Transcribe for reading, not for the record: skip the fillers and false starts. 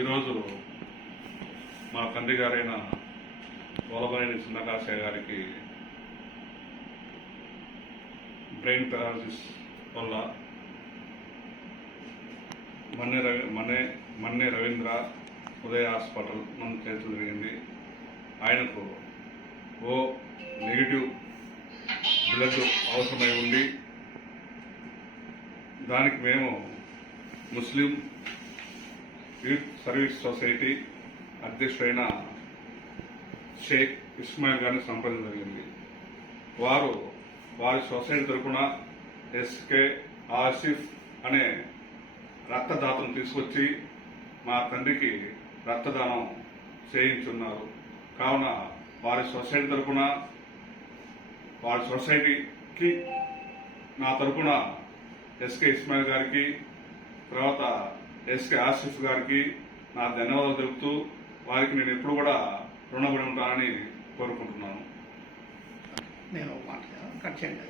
ఈరోజు మా తండ్రి గారైన వల్లభనేని చిన్నకాశయ్య గారికి బ్రెయిన్ పారాలసిస్ వల్ల మన్నే రవీంద్ర ఉదయ హాస్పిటల్ మనం చేర్చడం జరిగింది. ఆయనకు ఓ నెగిటివ్ బ్లడ్ అవసరమై ఉండి దానికి మేము ముస్లిం యూత్ సర్వీస్ సొసైటీ అధ్యక్షుడైన షేక్ ఇస్మాయిల్ గారిని సంప్రదించడం జరిగింది. వారి సొసైటీ తరఫున ఎస్కే ఆసిఫ్ అనే రక్తదాతను తీసుకొచ్చి మా తండ్రికి రక్తదానం చేయించున్నారు. కావున వారి సొసైటీ తరఫున వారి సొసైటీకి నా తరఫున ఎస్కే ఇస్మాయిల్ గారికి, తర్వాత ఎస్కే ఆసిఫ్ గారికి నా ధన్యవాదాలు తెలుపుతూ వారికి నేను ఎప్పుడు కూడా రుణపడి ఉంటానని కోరుకుంటున్నాను. నేను మాట కట్ చేయండి.